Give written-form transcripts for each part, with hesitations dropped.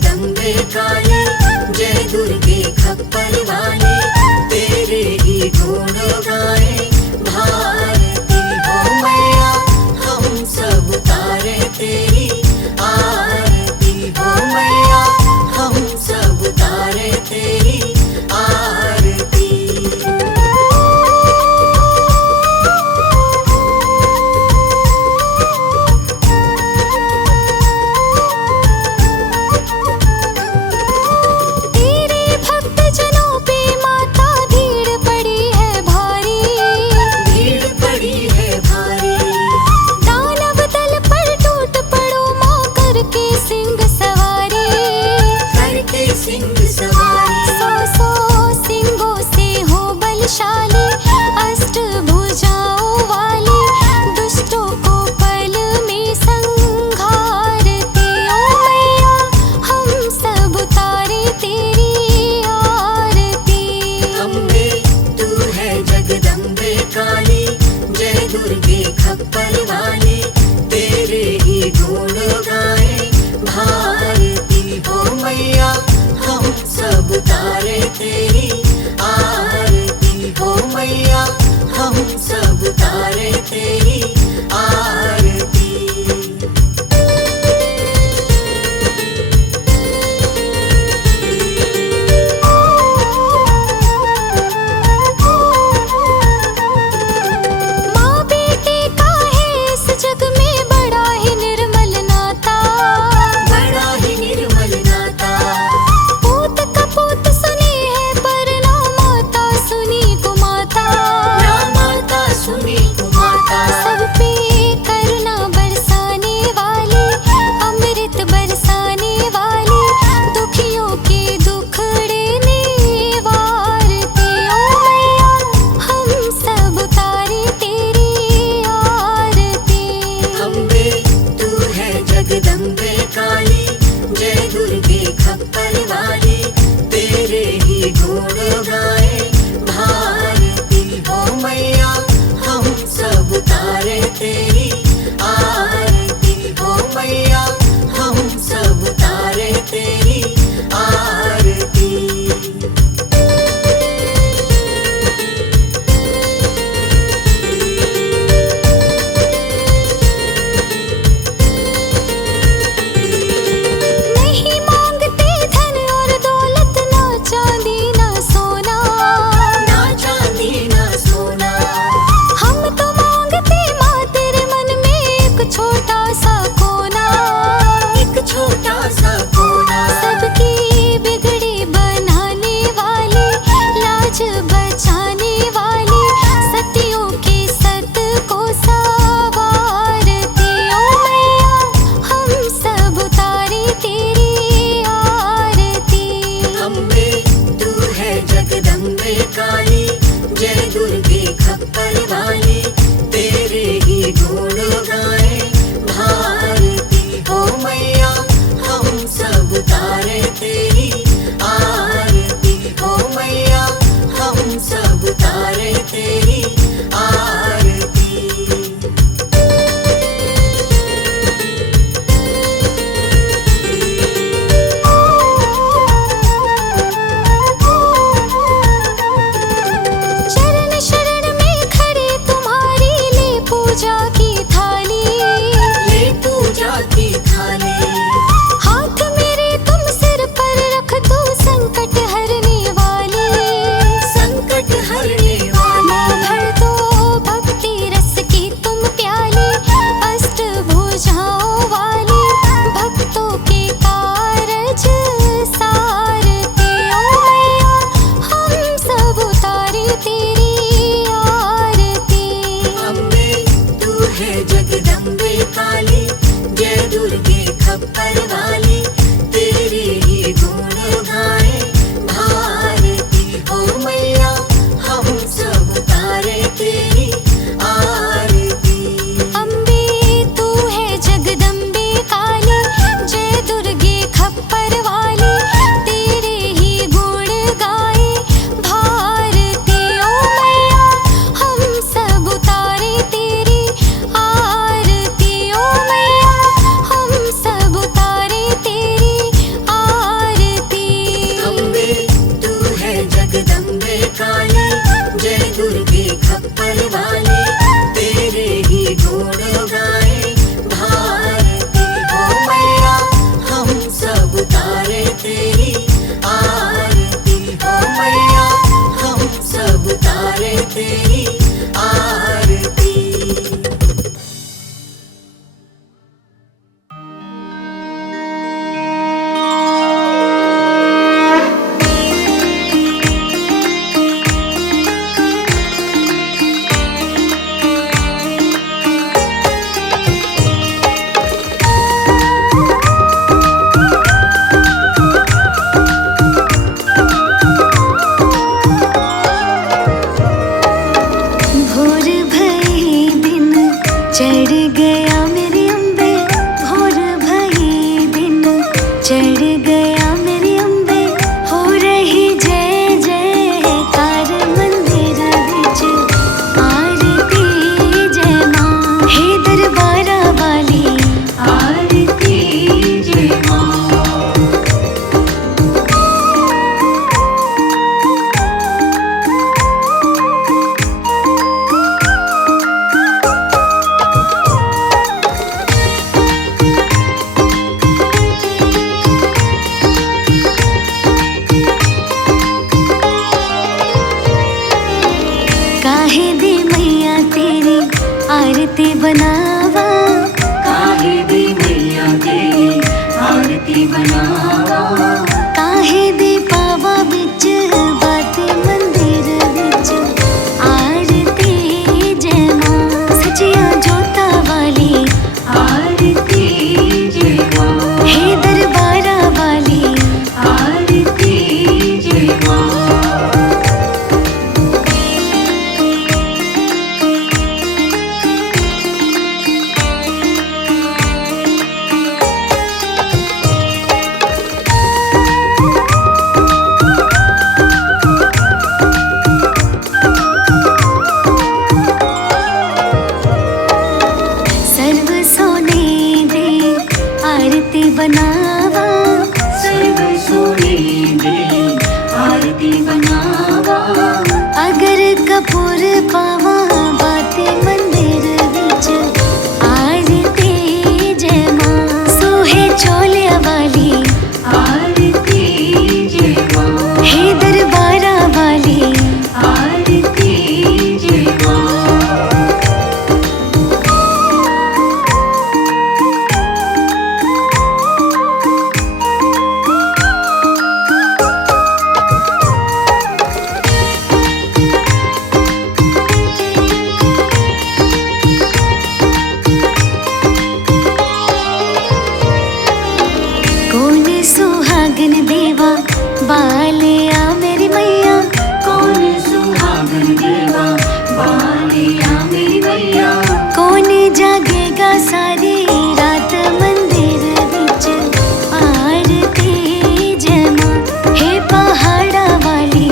जगदम्बे काली, जय दुर्गे खप्पर वाली, तेरे ही गुण गाए भारती हो मैया। हम सब तारे तेरी आरती हो मैया, हम सब तारे तेरी आरती। तेरे भक्त जनों पे बनावा काहे दे पावा बिच बाते मंदिर बिच आरती जय मां सचिया जोता वाली आरती जय मां हे दरबारा वाली आरती जय मां सर्व सोने दे आरती बनावा सर्व सोने दे आरती बनावा अगर कपूर पावा बाते मंदिर बिच आरती जय मां सोहे चोलिया वाली आरती जय मां हे दरबारा वाली आरती जय मां कौन सुहागन देवा बालिया मेरी मैया कौन सुहागन देवा बालिया मेरी मैया कौन जागेगा सारी रात मंदिर बिच आरती जय मां हे पहाड़ा वाली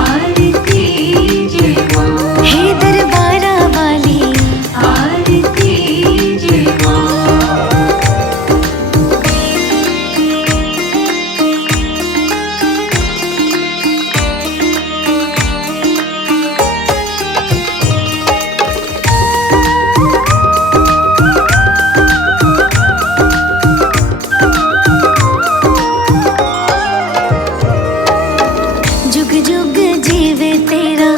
आरती जय मां हे दरबारा वाली आरती जय मां जुग जुग जीवे तेरा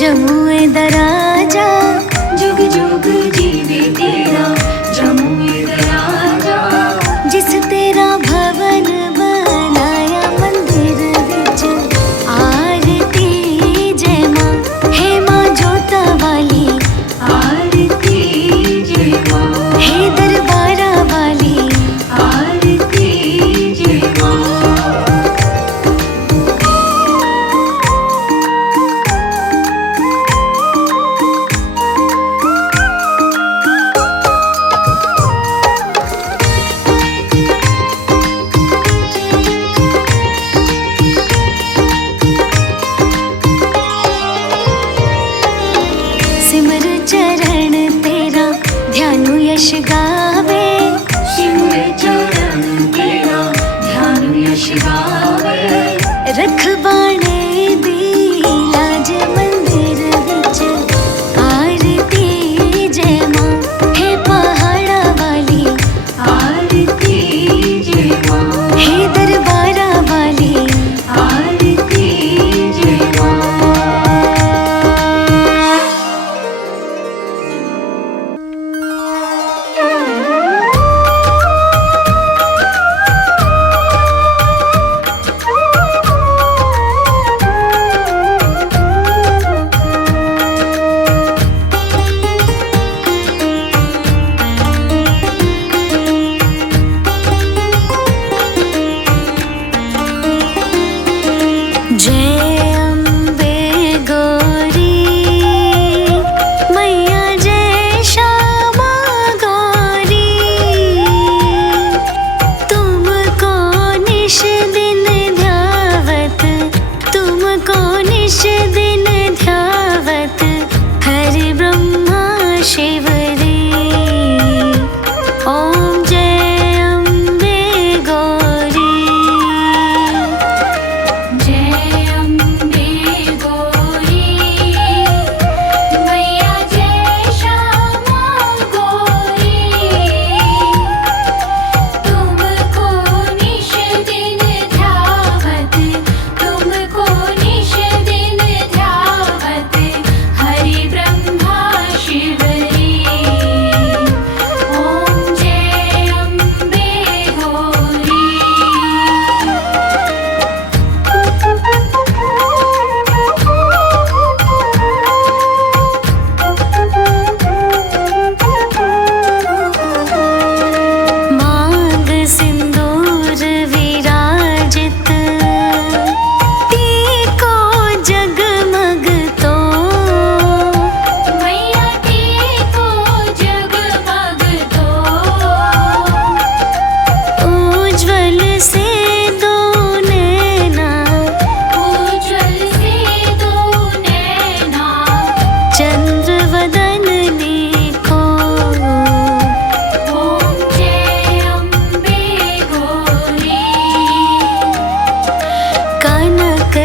जमुए दराजा जुग जुग जीवे तेरा जमुए दराजा जिस तेरा भवन बनाया मंदिर बिच आरती जय मां हे मां जोता वाली आरती जय मां हे दरबारा वाली आरती जय मां सिमर चरण तेरा ध्यानु यश गावे सिमर चरण तेरा ध्यान यश गावे रखवाणे दी लाज मंदिर बिच आरती जय मां हे पहाड़ा वाली आरती जय मां हे दरबारा वाली आरती जय मां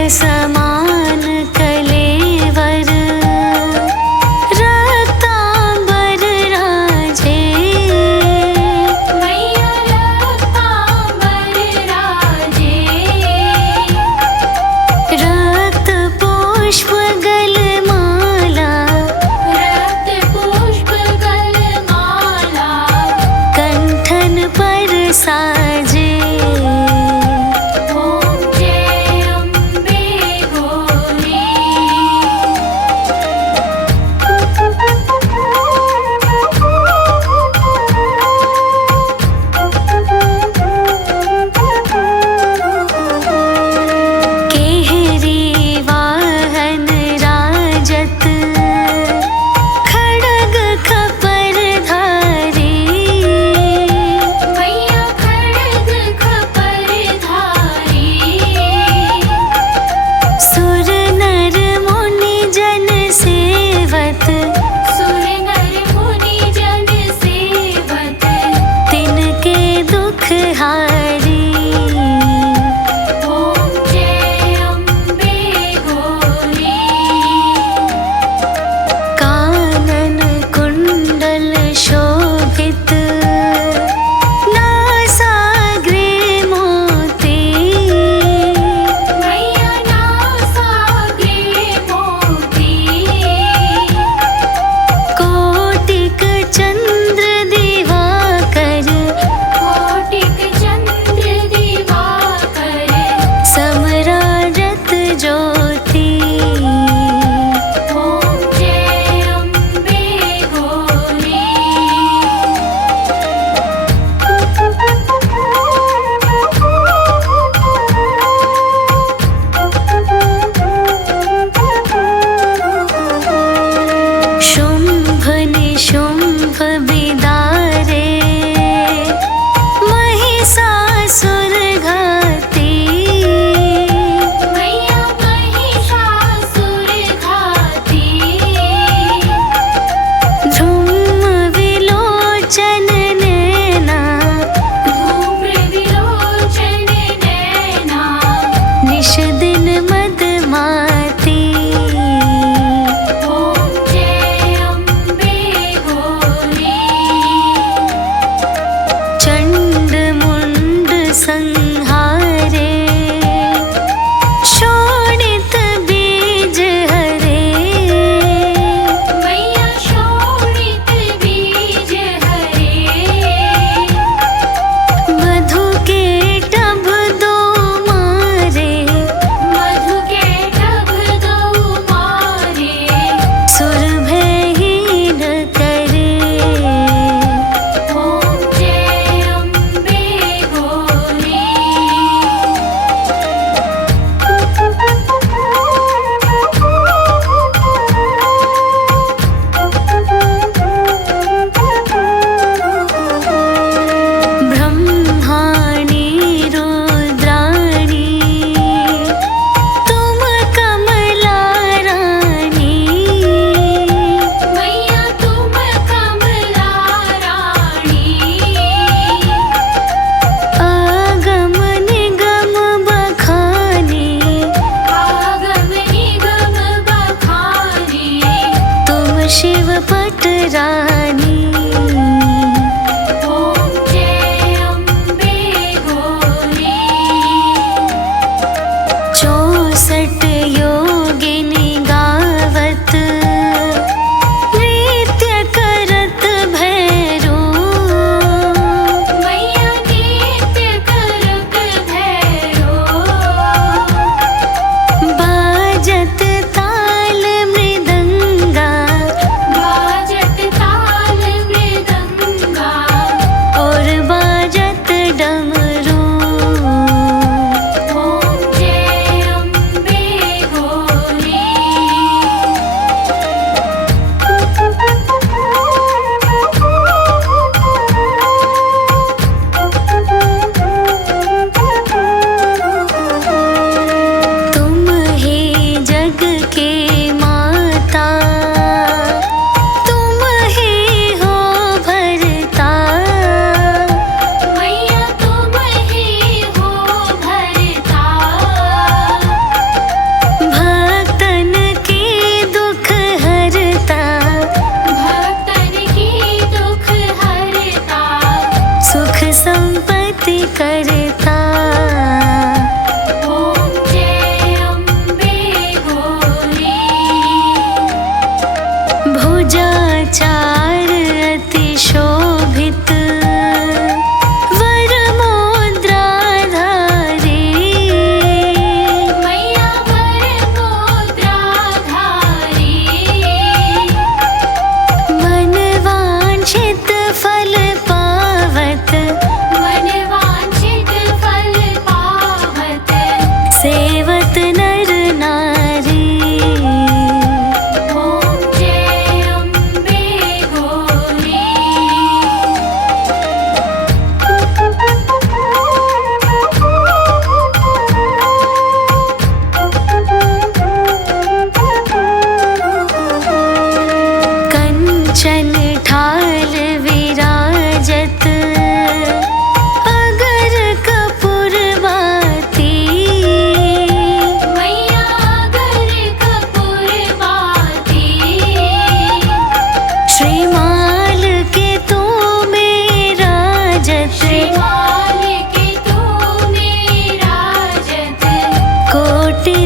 समान कलेवर रक्तांबर राजे। मैया रक्तांबर राजे। रक्त पुष्प गलमाला रक्त पुष्प गलमाला कंठन पर साजे। ॐ जय अम्बे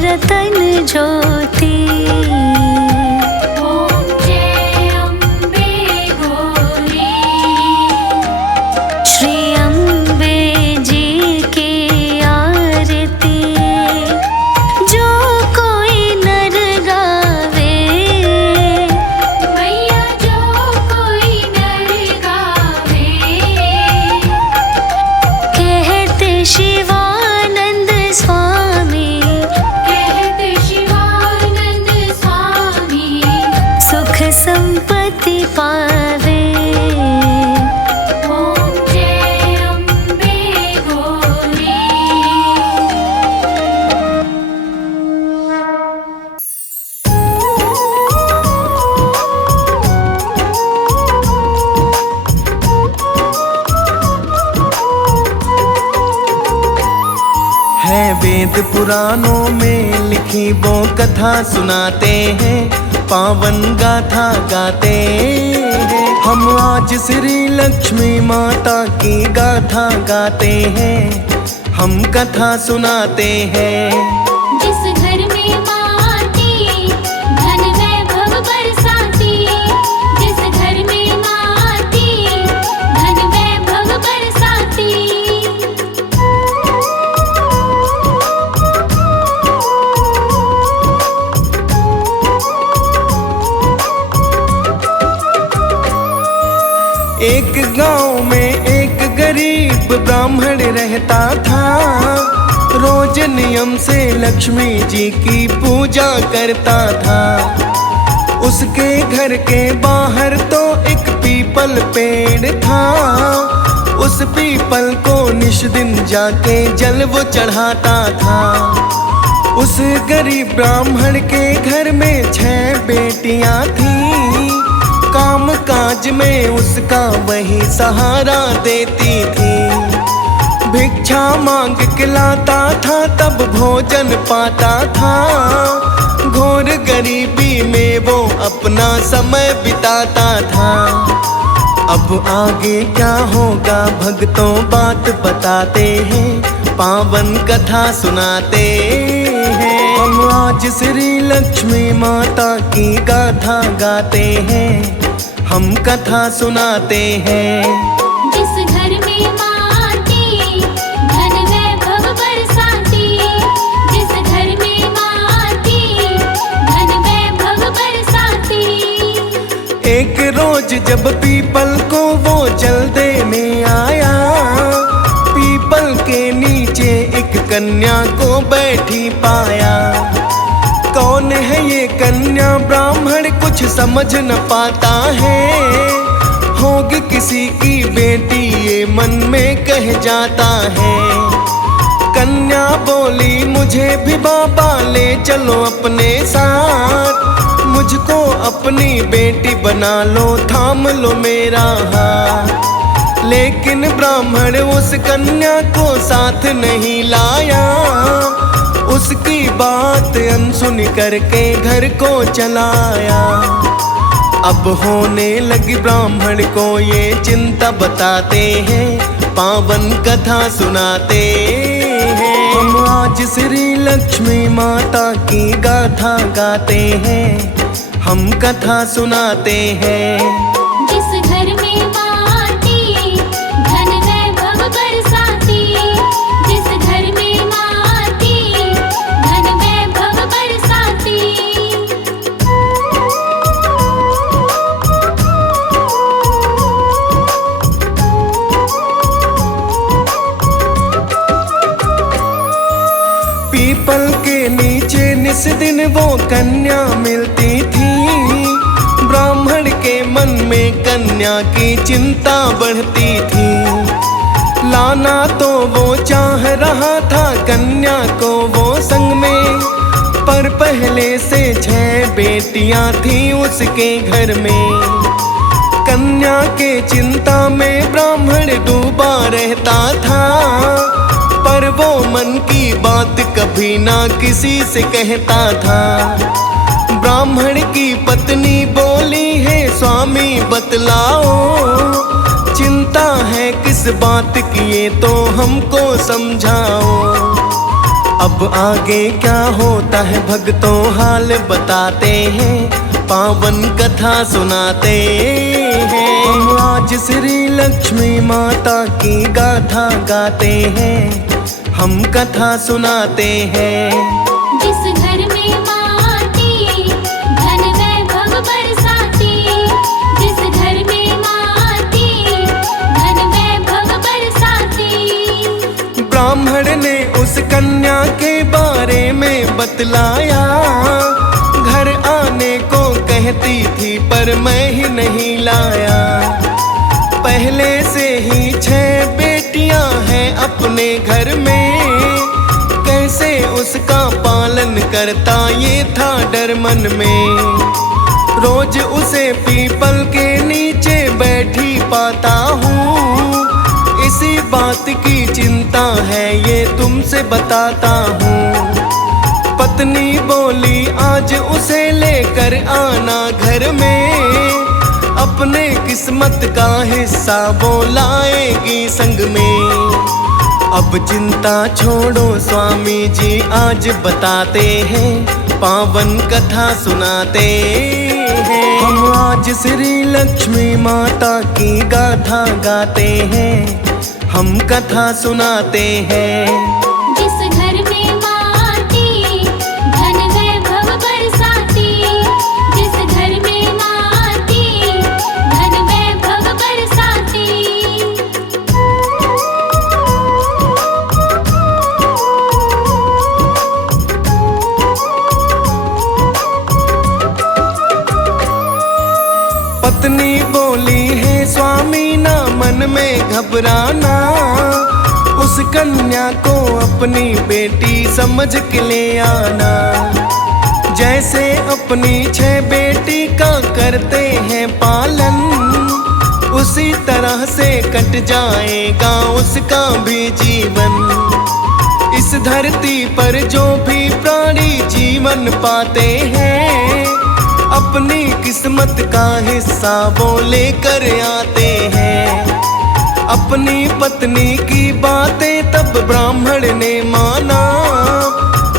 रतन ज्योति। ॐ जय अम्बे गौरी। श्री अम्बे जी की आरती जो कोई नर गावे, मैया जो कोई नर गावे। कहते शिवानंद स्वामी, कहते शिवानंद स्वामी। सुख संपत्ति पावे। ॐ जय अम्बे गौरी। है वेद पुराणों में लिखी वो कथा सुनाते हैं, पावन गाथा गाते हैं। हम आज श्री लक्ष्मी माता की गाथा गाते हैं, हम कथा सुनाते हैं। जिस घर में माँ आती धन वैभव बरसाती। जिस घर में माँ आती धन वैभव बरसाती। एक गांव में एक गरीब ब्राह्मण रहता था। रोज नियम से लक्ष्मी जी की पूजा करता था। उसके घर के बाहर तो एक पीपल पेड़ था। उस पीपल को निश दिन जाके जल वो चढ़ाता था। उस गरीब ब्राह्मण के घर में 6 बेटियां थीं। काम काज में उसका वही सहारा देती थी। भिक्षा मांग के लाता था तब भोजन पाता था। घोर गरीबी में वो अपना समय बिताता था। अब आगे क्या होगा भक्तों बात बताते हैं, पावन कथा सुनाते हैं। हम आज श्री लक्ष्मी माता की गाथा गाते हैं, हम कथा सुनाते हैं। जिस घर में माँ आती धन वैभव बरसाती। जिस घर में माँ आती धन वैभव बरसाती। एक रोज जब पीपल को वो जल देने आया, पीपल के नीचे एक कन्या को बैठी पाया। कौन है ये कन्या ब्राह्मण कुछ समझ न पाता है। होगी किसी की बेटी ये मन में कह जाता है। कन्या बोली मुझे भी बाबा ले चलो अपने साथ। मुझको अपनी बेटी बना लो, थाम लो मेरा हाथ। लेकिन ब्राह्मण उस कन्या को साथ नहीं लाया। उसकी बात अनसुनी करके घर को चलाया। अब होने लगी ब्राह्मण को ये चिंता बताते हैं, पावन कथा सुनाते हैं। हम आज श्री लक्ष्मी माता की गाथा गाते हैं, हम कथा सुनाते हैं। जिस घर में माँ आती धन वैभव बरसाती। जिस घर में माँ आती धन वैभव बरसाती। पीपल के नीचे निस दिन वो कन्या मिलती थी। ब्राह्मण के मन में कन्या की चिंता बढ़ती थी। लाना तो वो चाह रहा था कन्या को वो संग में, पर पहले से 6 बेटियां थी उसके घर में। कन्या के चिंता में ब्राह्मण डूबा रहता था, पर वो मन की बात कभी ना किसी से कहता था। ब्राह्मण की पत्नी बोली है स्वामी बतलाओ, चिंता है किस बात की ये तो हमको समझाओ। अब आगे क्या होता है भक्तों हाल बताते हैं, पावन कथा सुनाते हैं। हम आज श्री लक्ष्मी माता की गाथा गाते हैं, हम कथा सुनाते हैं। जिस घर में माँ आती धन वैभव बरसाती, जिस घर में माँ आती धन वैभव बरसाती। ब्राह्मण ने उस कन्या के बारे में बतलाया, घर आने को कहती थी पर मैं ही नहीं लाया। पहले से ही 6 बेटियां हैं अपने घर में, कैसे उसका पालन करता ये था डर मन में। रोज उसे पीपल के नीचे बैठी पाता हूँ, इसी बात की चिंता है ये तुमसे बताता हूँ। पत्नी बोली आज उसे लेकर आना घर में, अपने किस्मत का हिस्सा वो लाएगी संग में। अब चिंता छोड़ो स्वामी जी आज बताते हैं, पावन कथा सुनाते हैं। हम आज श्री लक्ष्मी माता की गाथा गाते हैं, हम कथा सुनाते हैं। जिस घर में माँ आती धन वैभव बरसाती, जिस घर में माँ आती धन वैभव बरसाती। पत्नी बोली है स्वामी ना मन में घबराना, उस कन्या को अपनी बेटी समझ के ले आना। जैसे अपनी 6 बेटी का करते हैं पालन, उसी तरह से कट जाएगा उसका भी जीवन। इस धरती पर जो भी प्राणी जीवन पाते हैं, अपनी किस्मत का हिस्सा वो लेकर आते हैं। अपनी पत्नी की बातें तब ब्राह्मण ने माना,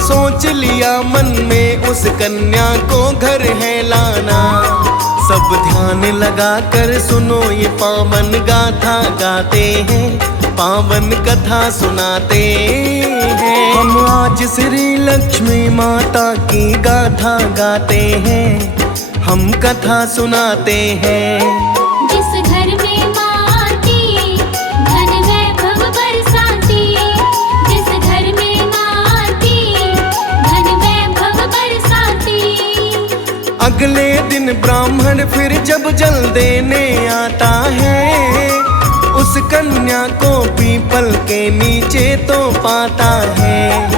सोच लिया मन में उस कन्या को घर है लाना। सब ध्यान लगा कर सुनो ये पावन गाथा गाते हैं, पावन कथा सुनाते हैं। हम आज श्री लक्ष्मी माता की गाथा गाते हैं, हम कथा सुनाते हैं। जिस घर में माँ आती धन वैभव बरसाती, जिस घर में माँ आती धन वैभव बरसाती। अगले दिन ब्राह्मण फिर जब जल देने आता है, उस कन्या को पीपल के नीचे तो पाता है।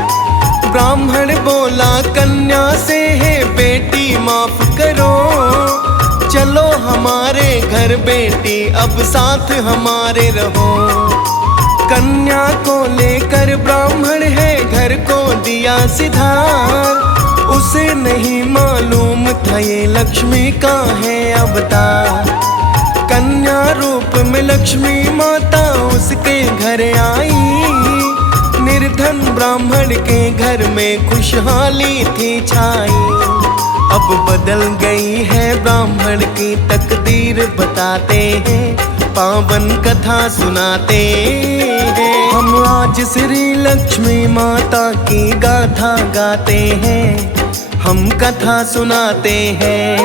ब्राह्मण बोला कन्या से है बेटी माफ करो, चलो हमारे घर बेटी अब साथ हमारे रहो। कन्या को लेकर ब्राह्मण है घर को दिया सिधार, उसे नहीं मालूम था ये लक्ष्मी का है अवतार। कन्या रूप में लक्ष्मी माता उसके घर आई, निर्धन ब्राह्मण के घर में खुशहाली थी छाई। अब बदल गई है ब्राह्मण की तकदीर बताते हैं, पावन कथा सुनाते हैं। हम आज श्री लक्ष्मी माता की गाथा गाते हैं, हम कथा सुनाते हैं।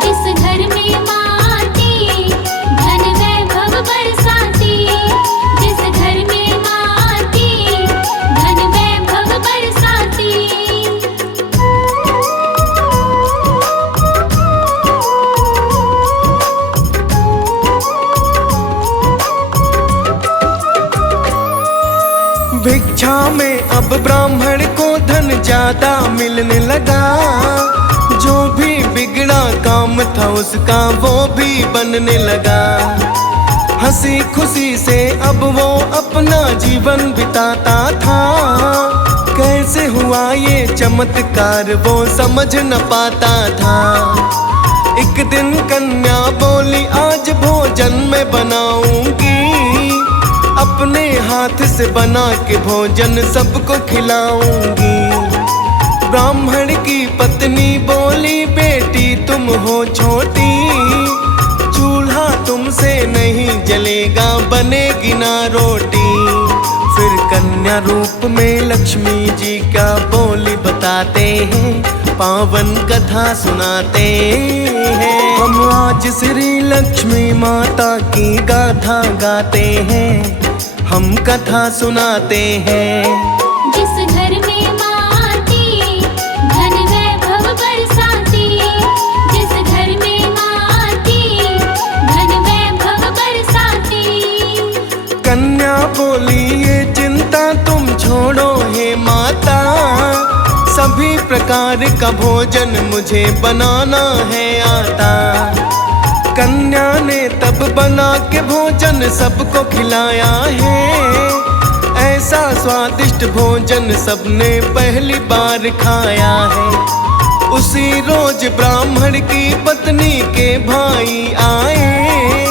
जिस घर में माँ आती धन वैभव बरसाती, जिस घर में माँ आती धन वैभव बरसाती। भिक्षा में अब ब्राह्मण को धन ज्यादा मिलने लगा, जो भी बिगड़ा काम था उसका वो भी बनने लगा। हंसी खुशी से अब वो अपना जीवन बिताता था, कैसे हुआ ये चमत्कार वो समझ न पाता था। एक दिन कन्या बोली आज भोजन में बनाऊंगी, अपने हाथ से बना के भोजन सबको खिलाऊंगी। ब्राह्मण की पत्नी बोली, बेटी तुम हो छोटी, चूल्हा तुमसे नहीं जलेगा, बनेगी ना रोटी। फिर कन्या रूप में लक्ष्मी जी क्या बोली बताते हैं, पावन कथा सुनाते हैं। हम आज श्री लक्ष्मी माता की गाथा गाते हैं, हम कथा सुनाते हैं। जिस घर में माँ आती, धन वैभव बरसाती। जिस घर में माँ आती, धन वैभव बरसाती। कन्या बोली, ये चिंता तुम छोड़ो हे माता, सभी प्रकार का भोजन मुझे बनाना है आता। कन्या ने तब बना के भोजन सबको खिलाया है, ऐसा स्वादिष्ट भोजन सबने पहली बार खाया है। उसी रोज ब्राह्मण की पत्नी के भाई आए,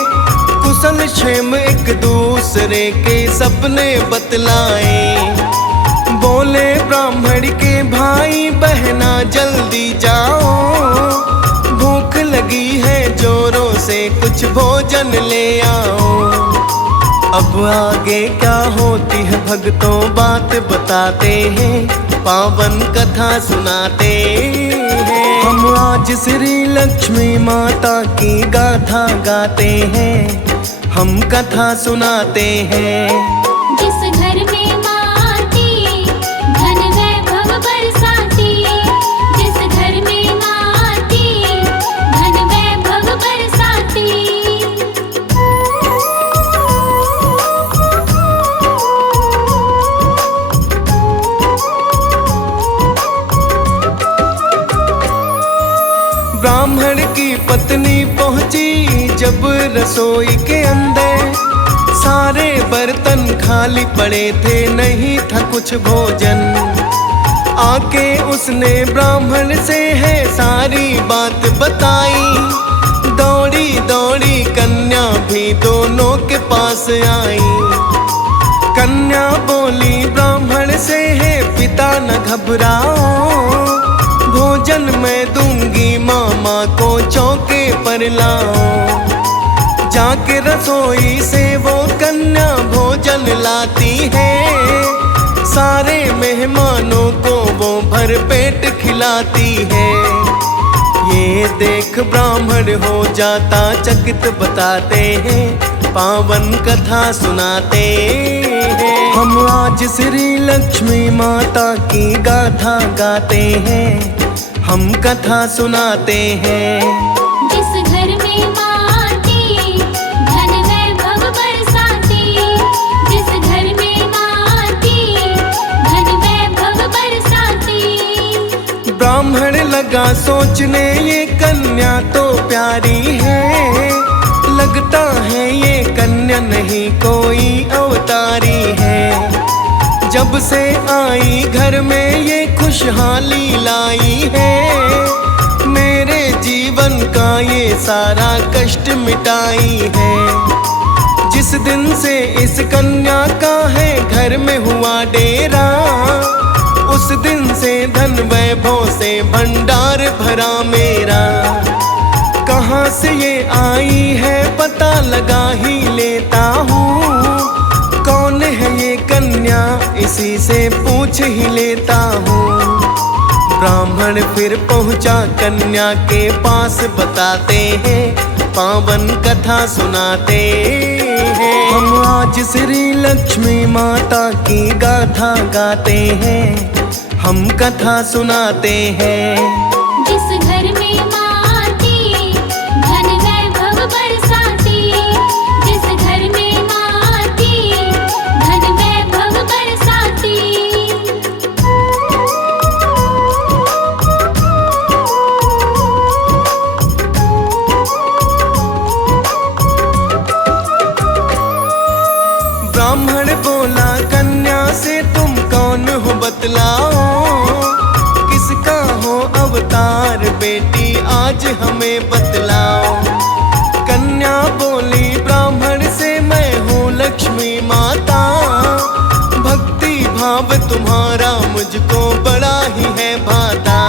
कुशल क्षेम एक दूसरे के सपने बतलाए। बोले ब्राह्मण के भाई बहना जल्दी जाओ, भूख लगी है जोरों से, कुछ भोजन ले आओ। अब आगे क्या होती है भक्तों बात बताते हैं, पावन कथा सुनाते हैं। हम आज श्री लक्ष्मी माता की गाथा गाते हैं, हम कथा सुनाते हैं। जिस घर में माँ आती, धन वैभव बरसाती। जिस घर में माँ आती, धन वैभव बरसाती। ब्राह्मण की पत्नी पहुंची जब रसोई के अंदर, सारे बर्तन खाली पड़े थे, नहीं था कुछ भोजन। आके उसने ब्राह्मण से है सारी बात बताई, दौड़ी दौड़ी कन्या भी दोनों के पास आई। कन्या बोली ब्राह्मण से है, पिता न घबराओ, भोजन मैं दूंगी, मामा को चौके पर लाओ। जाके रसोई से वो कन्या भोजन लाती है, सारे मेहमानों को वो भर पेट खिलाती है। ये देख ब्राह्मण हो जाता चकित, बताते हैं पावन कथा सुनाते हैं। हम आज श्री लक्ष्मी माता की गाथा गाते हैं, हम कथा सुनाते हैं। जिस घर में माँ आती, धन वैभव बरसाती। जिस घर में माँ आती, धन वैभव बरसाती। ब्राह्मण लगा सोचने, ये कन्या तो प्यारी है, लगता है ये कन्या नहीं कोई अवतारी है। जब से आई घर में ये खुशहाली लाई है, मेरे जीवन का ये सारा कष्ट मिटाई है। जिस दिन से इस कन्या का है घर में हुआ डेरा, उस दिन से धन वैभव से भंडार भरा मेरा। कहाँ से ये आई है पता लगा ही लेता हूँ, कौन है ये कन्या इसी से पूछ ही लेता हूँ। ब्राह्मण फिर पहुँचा कन्या के पास, बताते हैं पावन कथा सुनाते हैं। हम आज श्री लक्ष्मी माता की गाथा गाते हैं, हम कथा सुनाते हैं। जिस घर में माँ आती, धन वैभव बरसाती। जिस घर में माँ आती, धन वैभव बरसाती। ब्राह्मण बोला कन्या से, तुम कौन हो बतलाओ, किसका हो अवतार बेटी आज हमें बतलाओ। कन्या बोली ब्राह्मण से, मैं हूँ लक्ष्मी माता, मुझको बड़ा ही है भाता।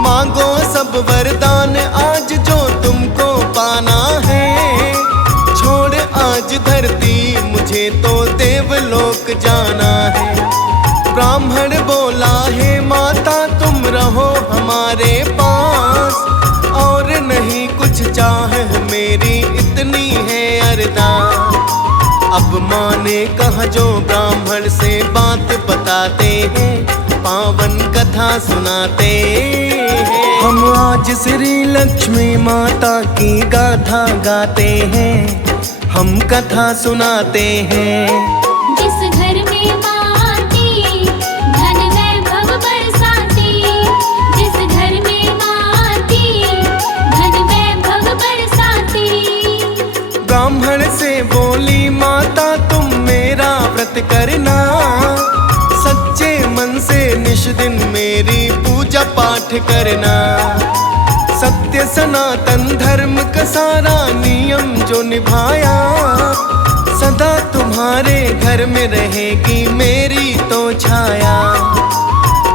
मांगो सब वरदान आज जो तुमको पाना है। छोड़ आज धरती मुझे तो देवलोक जाना है। ब्राह्मण बोला है माता तुम रहो हमारे पास, और नहीं कुछ चाह मेरी इतनी है अरदास। अब माँ ने कहा जो ब्राह्मण से बात बताते हैं, पावन कथा सुनाते हैं। हम आज श्री लक्ष्मी माता की गाथा गाते हैं, हम कथा सुनाते हैं। जिस घर में माँ आती, धन वैभव बरसाती। जिस घर में माँ आती, धन वैभव बरसाती। ब्राह्मण से बोली माता तुम मेरा व्रत करना, सच्चे मन से निश दिन मेरी पूजा पाठ करना। सत्य सनातन धर्म का सारा नियम जो निभाया, सदा तुम्हारे घर में रहेगी मेरी तो छाया।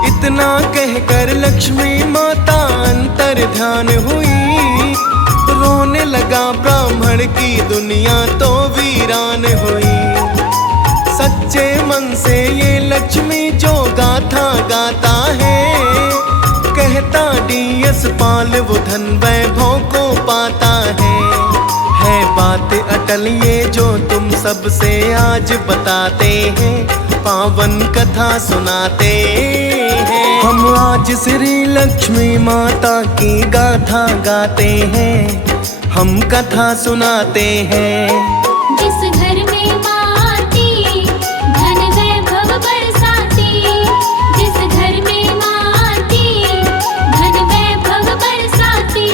इतना कहकर लक्ष्मी माता अंतर ध्यान हुई, रोने लगा ब्राह्मण की दुनिया तो वीरान हुई। सच्चे मन से ये लक्ष्मी जो गाथा गाता है, कहता डीएस पाल वो धन वैभव को पाता है। बात अटल ये जो तुम सबसे आज बताते हैं, पावन कथा सुनाते हैं। हम आज श्री लक्ष्मी माता की गाथा गाते हैं, हम कथा सुनाते हैं। जिस घर में माँ आती, धन वैभव बरसाती। जिस घर में माँ आती, धन वैभव बरसाती।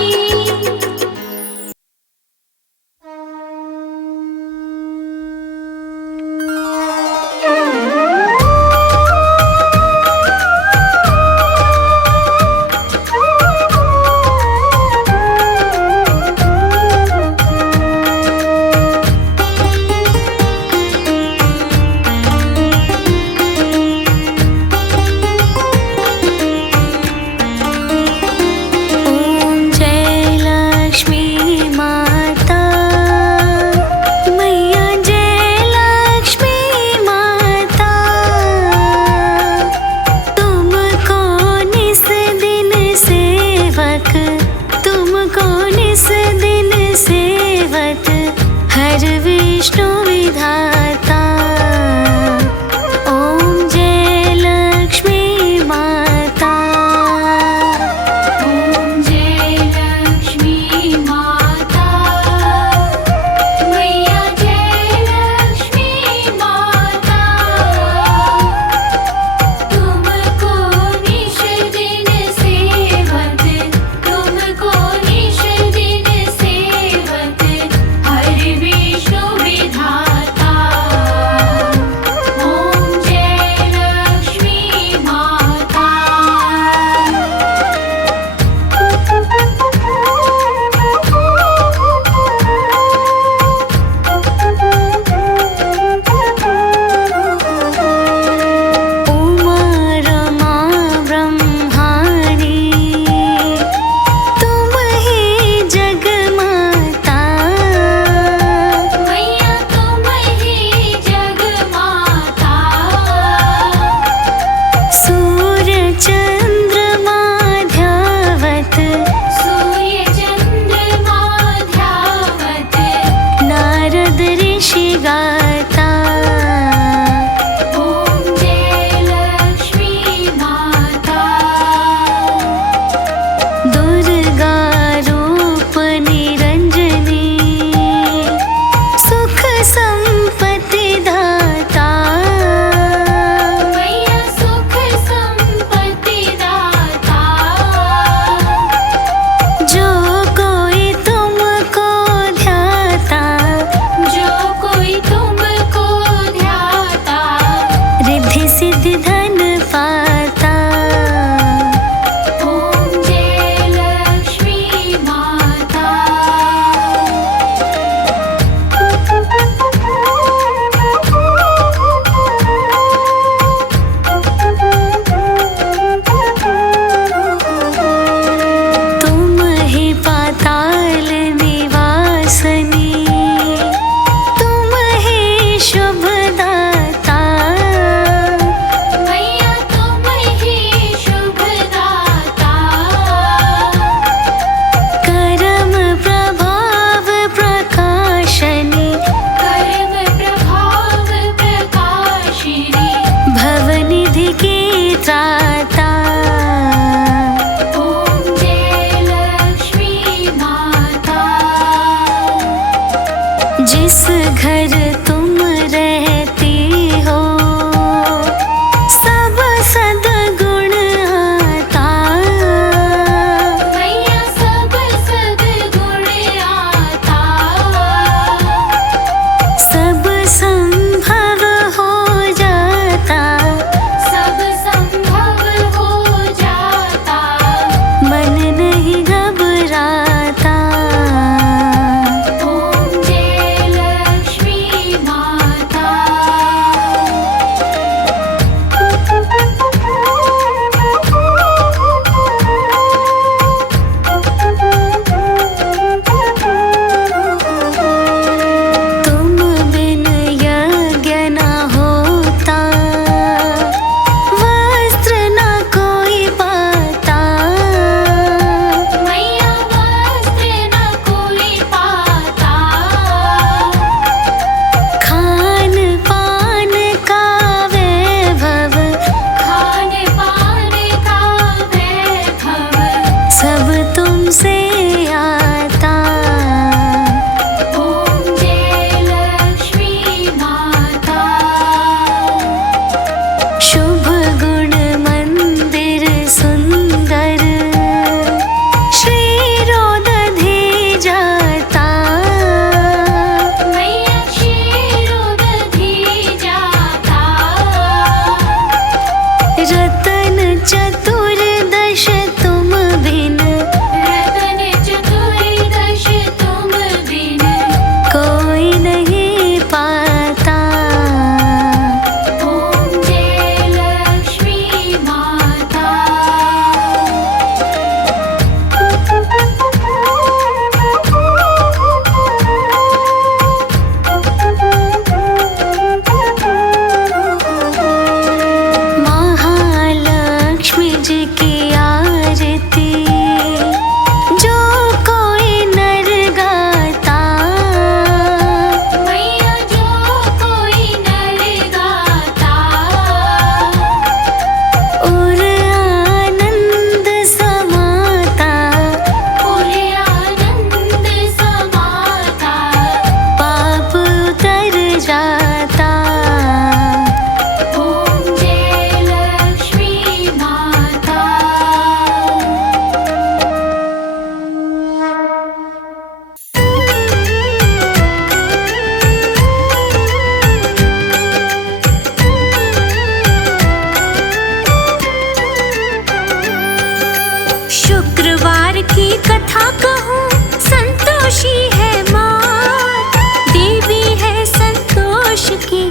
शुक्रवार की कथा कहूँ, संतोषी है मात। देवी है संतोष की,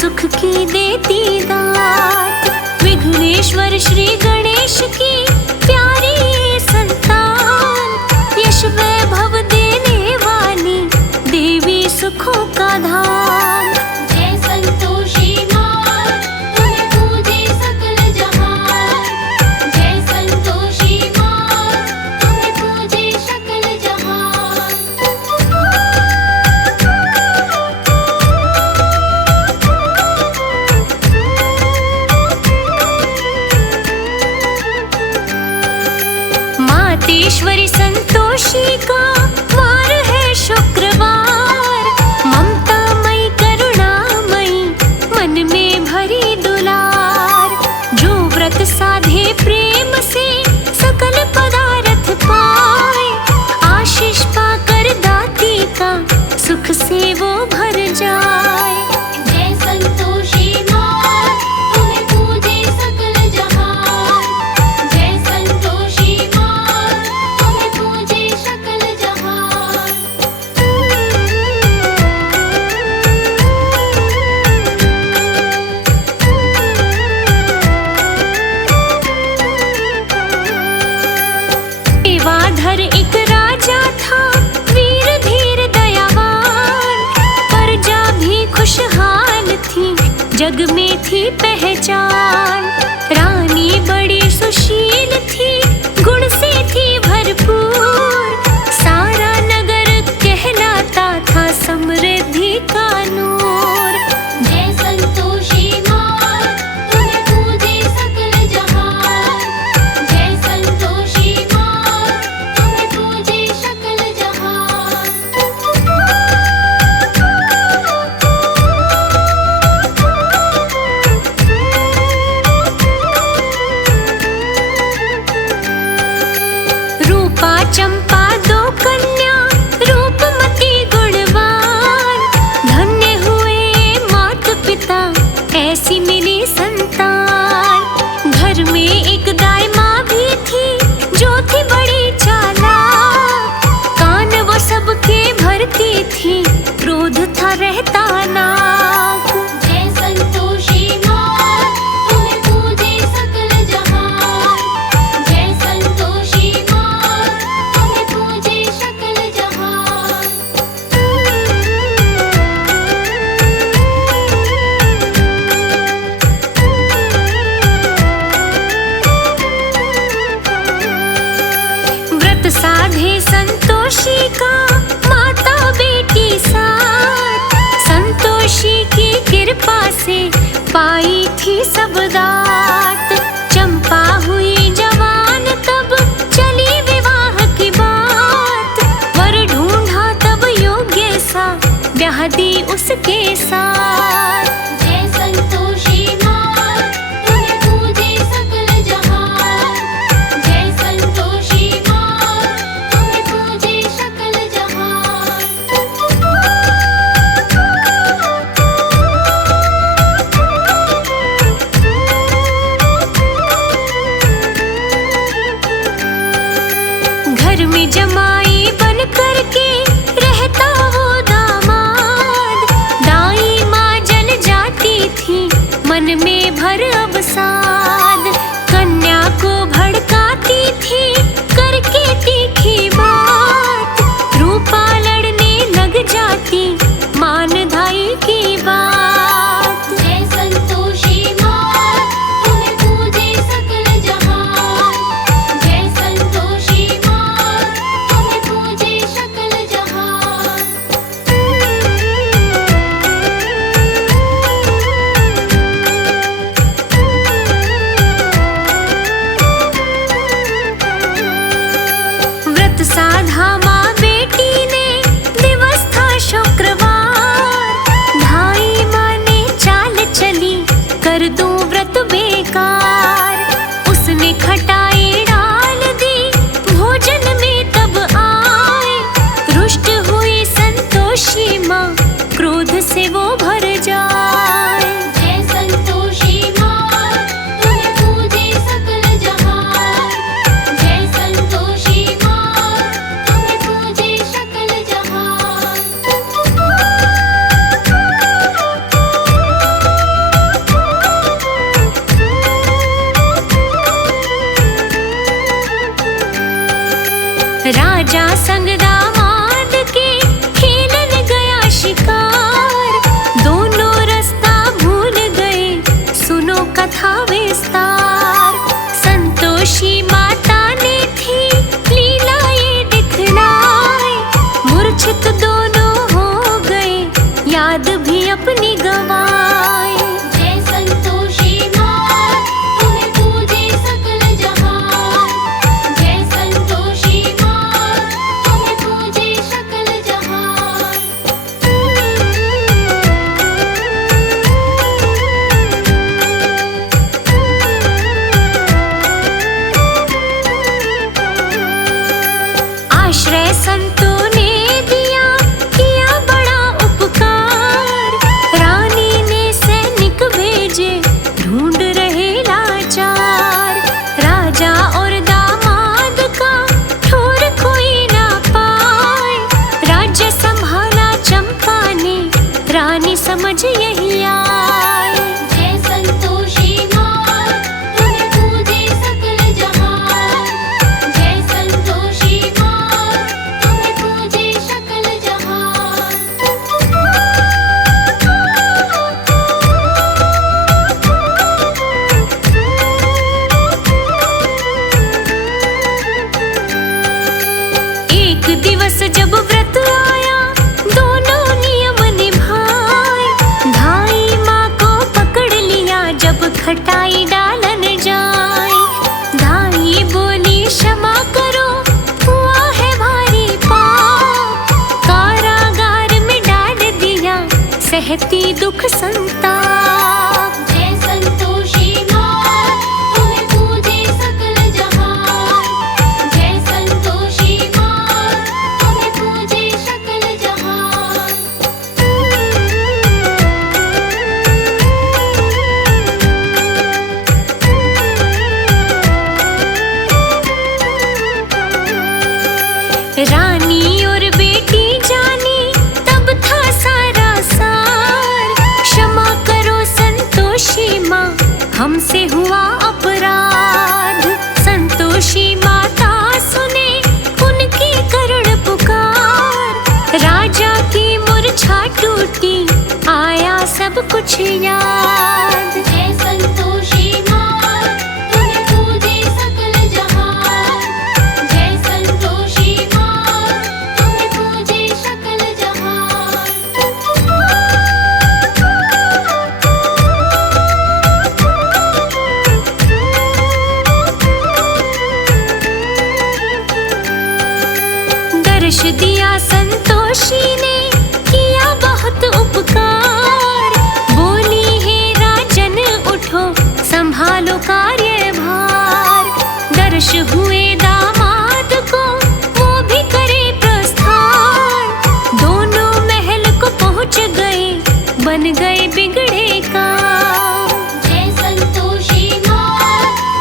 सुख की देती दात। विघ्नेश्वर श्री गणेश की प्यारी ये संतान। यश वैभव देने वाली देवी सुखों का धाम। जय संतोषी माँ, तुम्हें पूजे सकल जहान। जय संतोषी माँ, तुम्हें पूजे सकल जहान। मातेश्वरी संतोषी का वार है शुक्रवार। ममतामयी करुणामयी मन में भरी दुलार। जो व्रत साधे प्रेम से सकल पदार्थ पाए। आशीष पाकर दाती का सुख से वो भर जाए। जय संतोषी माँ, तुम्हें पूजे सकल जहान। जय संतोषी माँ, तुम्हें पूजे सकल जहान। सेवाधर एक राजा था, वीर धीर दयावान। प्रजा भी खुशहाल थी, जग में थी पहचान। रानी बड़ी सुशील थी, गुण से थी भरपूर। सारा नगर कहलाता था समृद्धि का नूर। जय संतोषी माँ, तुम्हें पूजे सकल जहान। जय संतोषी माँ, तुम्हें पूजे सकल जहान। रूपा चंपा दो कन्या, रूपमती गुणवान। धन्य हुए मात पिता, ऐसी मिली संतान। घर में एक दाई माँ भी थी, जो थी बड़ी चालाक। कान वो सबके भरती थी, क्रोध था रहता नाक। जय संतोषी माँ, तुम्हें पूजे सकल जहान। जय संतोषी माँ, तुम्हें पूजे सकल जहान। व्रत साधे संतोषी का, माता बेटी साथ। संतोषी की कृपा से पाई थी सब दात। चंपा हुई जवान तब चली विवाह की बात। वर ढूंढा तब योग्य सा, ब्याह दी उसके साथ। जय संतोषी माँ, तुम्हें पूजे सकल जहान। जय संतोषी माँ, तुम्हें पूजे सकल जहान। घर में जमाई बन करके रहता वो दामाद। दाई माँ जल जाती थी, मन में भर अवसाद। कन्या को भड़काती थी, करके तीखी बात। रूपा लड़ने लग जाती, मान धाई की बात। जय संतोषी माँ, तुम्हें पूजे सकल जहान। जय संतोषी माँ, तुम्हें पूजे सकल जहान। राजा संग दामाद के खेलन गया शिकार, दोनों रास्ता भूल गए, सुनो कथा विस्तार। संतोषी माता ने थी लीला ये दिखलाई, मूर्छित दोनों हो गए, याद भी अपनी गवाए। जय संतोषी माँ, तुम्हें पूजे सकल जहान। जय संतोषी माँ, तुम्हें पूजे सकल जहान। आश्रय संतों ने दिया, किया बड़ा उपकार, रानी ने सैनिक भेजे, ढूंढ रहे लाचार। राजा और दामाद का ठोर कोई ना पाए, राज्य संभाला चंपा ने, रानी समझ यही आए। जय संतोषी माँ, तुम्हें पूजे सकल जहान। जय संतोषी माँ, तुम्हें पूजे सकल जहान। एक दिवस जब व्रत आया, दोनों नियम निभाए, धाई माँ को पकड़ लिया, जब खटाई डालन जाए। धाई बोली क्षमा करो, हुआ है भारी पाप, कारागार में डाल दिया, सहती दुख संताप। जय संतोषी माँ, तुम्हें पूजे सकल जहान। जय संतोषी माँ, तुम्हें पूजे सकल जहान। रानी और बेटी जानी, तब था सारा सार, क्षमा करो संतोषी माँ, हमसे हुआ अपराध। संतोषी माता सुने उनकी करुण पुकार, राजा की मूर्छा टूटी, आया सब कुछ याद। जय संतोषी माँ, तुम्हें पूजे सकल जहान। जय संतोषी माँ, तुम्हें पूजे सकल जहान। दर्श दिया संतोषी ने, किया बहुत उपकार, बोली हे राजन उठो, संभालो कार्यभार। दर्श हुए दामाद को, वो भी करे प्रस्थान, दोनों महल को पहुंच गए, बन गए बिगड़े काम। जय संतोषी माँ,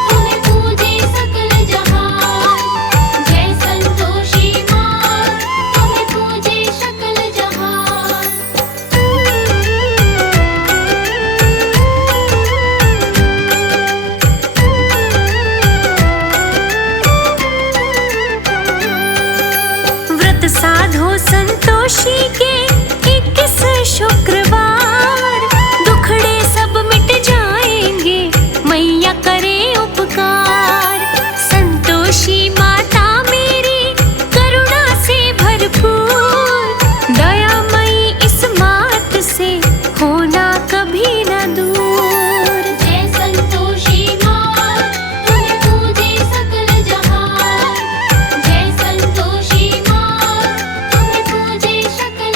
तुम्हें पूजे सकल जहान। जय संतोषी माँ, तुम्हें पूजे सकल जहान। व्रत साधो संतोषी के 21 शुक्रवार, दुखड़े सब मिट जाएंगे, मैया करे उपकार। संतोषी माता मेरी करुणा से भरपूर, दयामयी इस मात से होना कभी न दूर। जय संतोषी माँ, तुम्हें पूजे सकल जहान। जय संतोषी माँ, तुम्हें पूजे सकल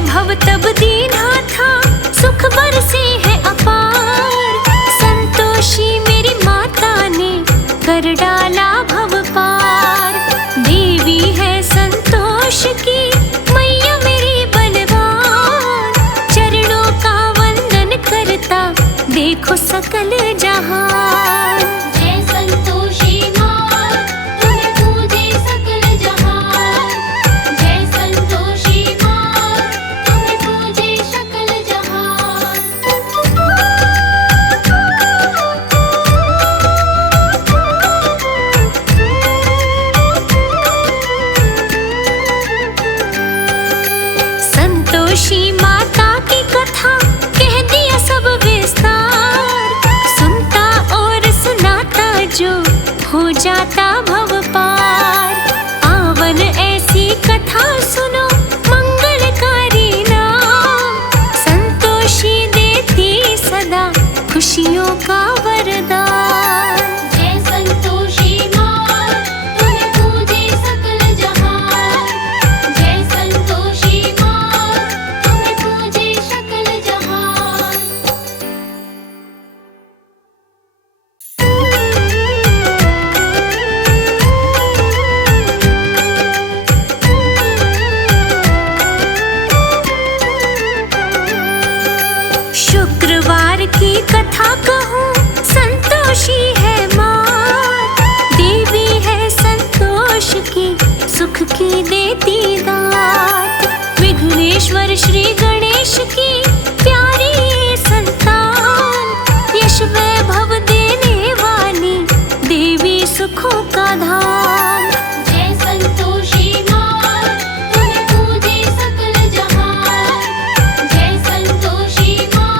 वैभव तब दीना था, सुख बरसे है अपार। संतोषी मेरी माता ने कर डाला भव पार। देवी है संतोष की मैया मेरी बलवान, चरणों का वंदन करता देखो सकल जहान। जय संतोषी माँ, तुम्हें पूजे सकल जहान। जय संतोषी माँ, तुम्हें पूजे सकल जहान। संतोषी माता की कथा कह दिया सब विस्तार, सुनता और सुनाता जो हो जाता भव पार। आवन ऐसी कथा सुनो मंगलकारी नाम, संतोषी देती सदा खुशियों का वरदान। जय संतोषी माँ, तुम्हें पूजे सकल जहान। जय संतोषी माँ, तुम्हें पूजे सकल जहान। शुक्रवार की कथा कहूँ, संतोषी है माँ। देवी है संतोष की सुख की देती दात। विघ्नेश्वर श्री गणेश की प्यारी ये संतान, यश वैभव देने वाली देवी सुखों का धाम। जय संतोषी माँ, तुम्हें पूजे सकल जहान। जय संतोषी माँ,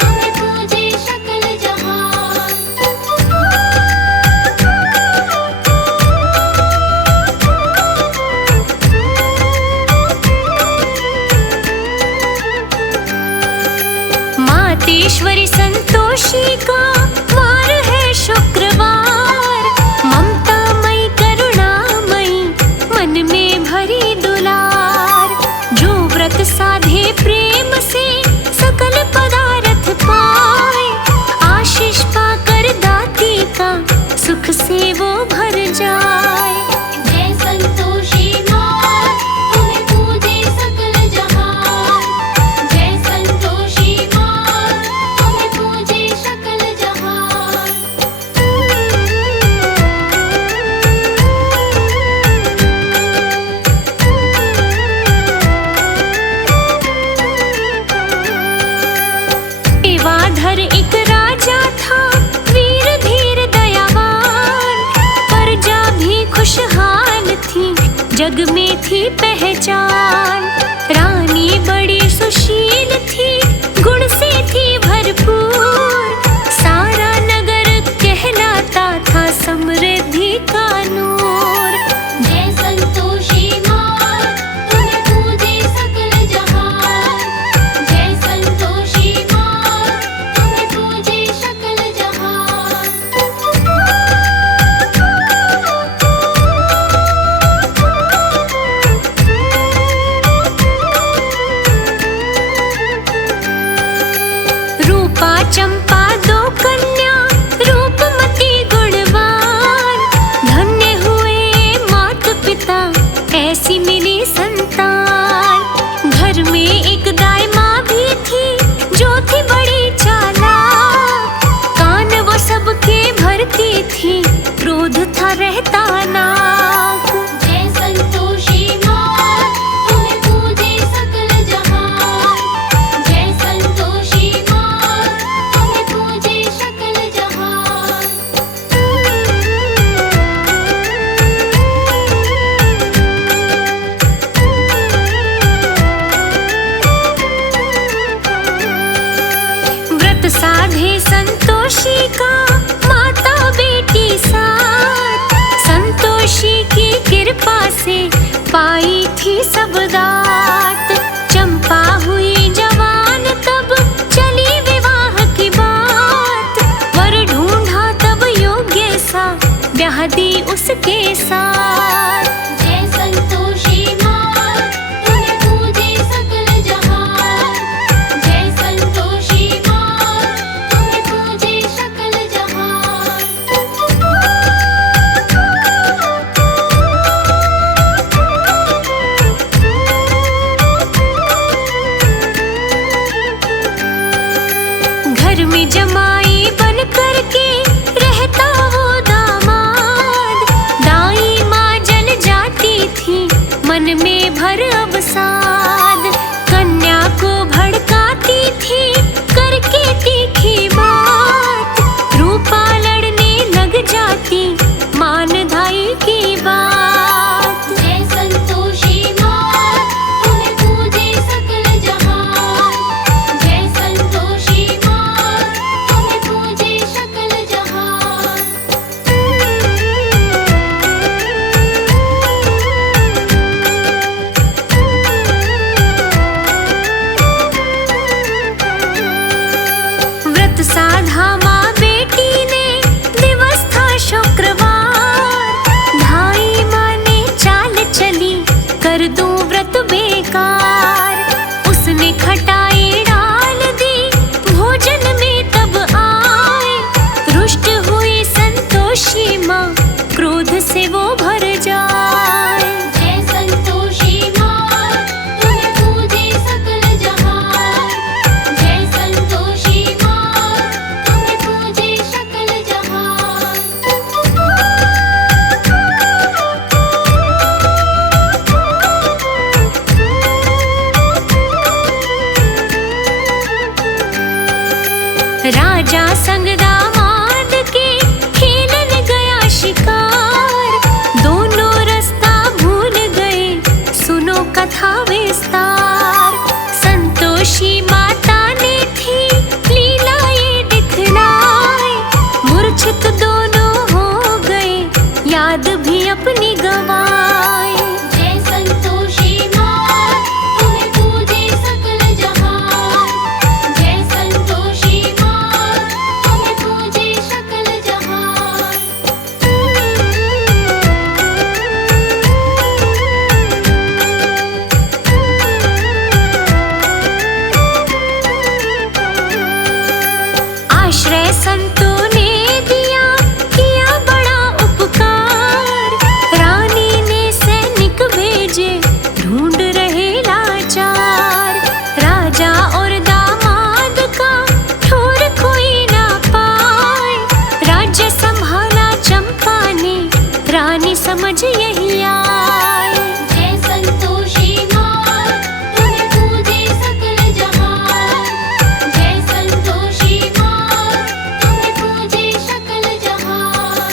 तुम्हें पूजे सकल जहान। मातेश्वरी संतोषी का वार है शुक्रवार। ममता मई करुणामयी मन में भरी दुलार, जो व्रत साधे प्रेम से सकल पदार्थ पाए। आशीष पाकर दाती का सुख से वो भर जाए। जय संतोषी माँ, तुम्हें पूजे सकल जहान। जय संतोषी माँ, तुम्हें पूजे सकल जहान। सेवाधर एक राजा था, वीर धीर दयावान। प्रजा भी खुशहाल थी, जग में थी पहचान। रानी बड़ी सुशील थी, गुण से थी भरपूर। सारा नगर कहलाता था समृद्धि का नूर। जय संतोषी माँ, तुम्हें पूजे सकल जहान। जय संतोषी माँ, तुम्हें पूजे सकल जहान। रूपा चंपा दो कन्या, रूपमती गुणवान। धन्य हुए मात पिता, ऐसी मिली संतान। घर में एक दाई माँ भी थी, जो थी बड़ी चालाक। कान वो सबके भरती थी, क्रोध था रहता नाक। जय संतोषी माँ, तुम्हें पूजे सकल जहान। जय संतोषी माँ, तुम्हें पूजे सकल जहान। व्रत साधे संतोषी का माता बेटी साथ। संतोषी की कृपा से पाई थी सब दात। चंपा हुई जवान तब चली विवाह की बात। वर ढूंढा तब योग्य सा, ब्याह दी उसके साथ। जय संतोषी माँ, तुम्हें पूजे सकल मन में भर अवसाद। कन्या को भड़काती थी करके तीखी बात, रूपा लड़ने लग जाती मानधाई की बात। जय संतोषी माँ तुम्हें पूजे सकल जहान, जय संतोषी माँ तुम्हें पूजे सकल जहान। व्रत साधा माँ बेटी ने, दिवस था शुक्रवार। धाई माँ ने चाल चली कर दूं व्रत बेकार। उसने खटाई डाल दी भोजन में तब आए, रुष्ट हुई संतोषी माँ क्रोध से वो भर जाए। जय संतोषी माँ तुम्हें पूजे सकल जहान, जय संतोषी माँ तुम्हें पूजे सकल जहान। राजा संग दामाद के खेलन गया शिकार, दोनों रास्ता भूल गए सुनो कथा विस्तार। संतोषी माता ने थी लीला ये दिखलाई, मूर्छित दोनों हो गए याद भी अपनी गवाए। जय संतोषी माँ तुम्हें पूजे सकल जहान, जय संतोषी माँ तुम्हें पूजे सकल जहान। आश्रय संतों ने दिया किया बड़ा उपकार, रानी ने सैनिक भेजे ढूंढ रहे लाचार। राजा और दामाद का ठोर कोई ना पाए, राज्य संभाला चंपा ने रानी समझ यही आए। जय संतोषी माँ तुम्हें पूजे सकल जहान, जय संतोषी माँ तुम्हें पूजे सकल जहान।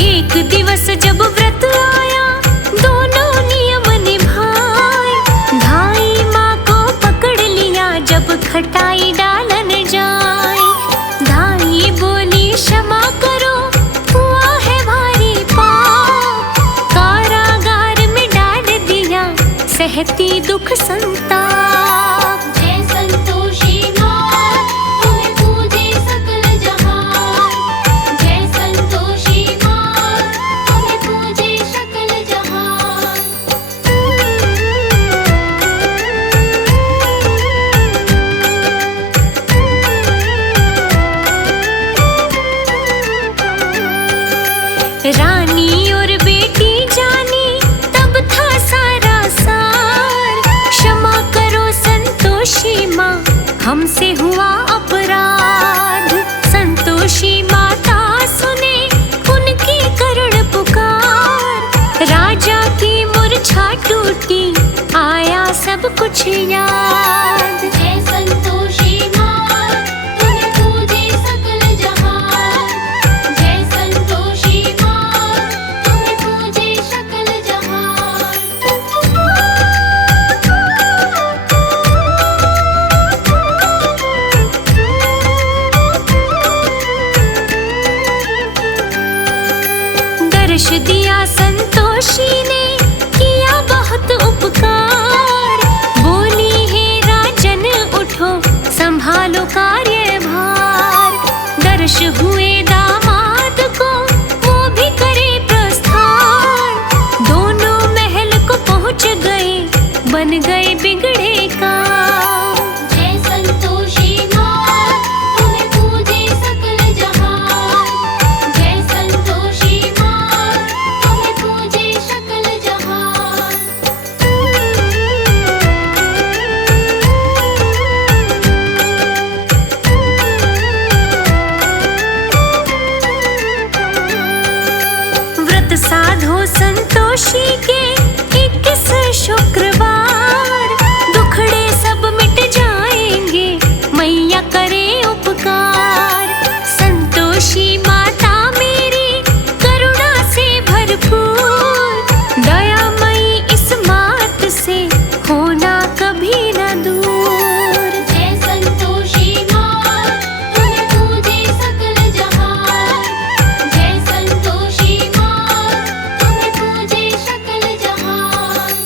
एक दिवस जब व्रत आया दोनों नियम निभाए, धाई माँ को पकड़ लिया जब खटाई डालन जाए। धाई बोली क्षमा करो हुआ है भारी पाप, कारागार में डाल दिया सहती दुख संताप। जय संतोषी माँ तुम्हें पूजे सकल जहान, जय संतोषी माँ तुम्हें पूजे सकल जहान। रानी और बेटी जानी तब था सारा सार, क्षमा करो संतोषी माँ हमसे हुआ अपराध। संतोषी माता सुने उनकी करुण पुकार, राजा की मूर्छा टूटी आया सब कुछ याद। जय संतोषी माँ तुम्हें पूजे सकल जहान, जय संतोषी माँ तुम्हें पूजे सकल जहान। दर्श दिया संतोषी ने किया बहुत उपकार, बोली हे राजन उठो संभालो कार्यभार। दर्श हुए दामाद को वो भी करे प्रस्थान, दोनों महल को पहुँच गए बन गए बिगड़े काम। जय संतोषी माँ तुम्हें पूजे सकल जहान, जय संतोषी माँ तुम्हें पूजे सकल जहान। संतोषी के 21 शुक्रवार दुखड़े सब मिट जाएंगे, मैया करे उपकार। संतोषी माता मेरी करुणा से भरपूर, दयामयी इस मात से होना कभी न दूर। जय संतोषी माँ, तुम्हें पूजे सकल जहान। जय संतोषी माँ, तुम्हें पूजे सकल जहान।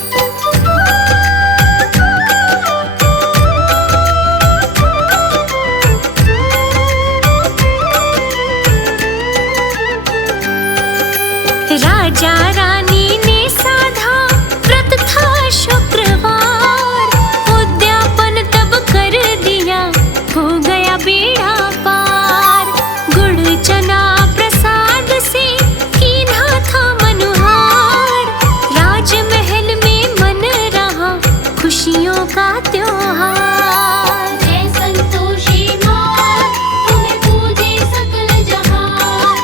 राजा रानी ने साधा व्रत था शुक्रवार, उद्यापन तब कर दिया, हो गया बेड़ा पार। गुड़ चना प्रसाद से कीन्हा था मनुहार, राजमहल में मन रहा खुशियों का त्योहार। जय संतोषी माँ, तुम्हें पूजे सकल जहान।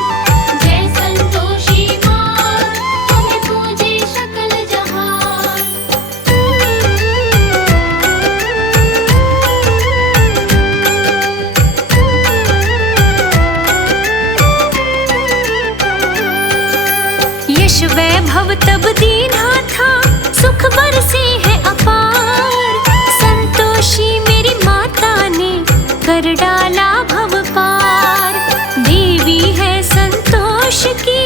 जय संतोषी माँ, तुम्हें पूजे सकल जहान। यश वैभव तब दीना था, सुख बरसे है अपार। संतोषी मेरी माता ने कर डाला भव पार। देवी है संतोष की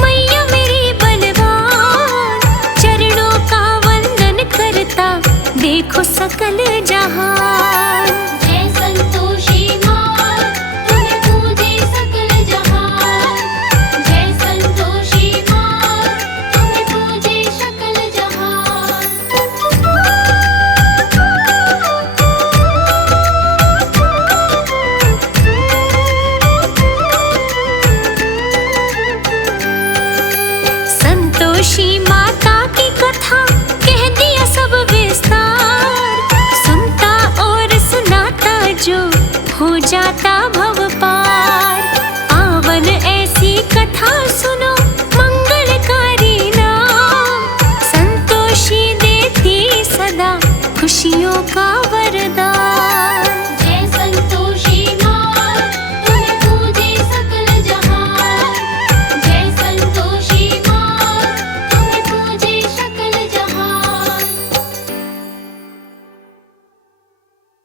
मैया मेरी बलवान, चरणों का वंदन करता देखो सकल जहान। जय संतोषी माँ, तुम्हें पूजे सकल जहान। जय संतोषी माँ, तुम्हें पूजे सकल जहान। संतोषी माता की कथा कह दिया सब विस्तार, सुनता और सुनाता जो हो जाता भव पार। आवन ऐसी कथा सुनो मंगलकारी नाम, संतोषी देती सदा खुशियों का वरदान।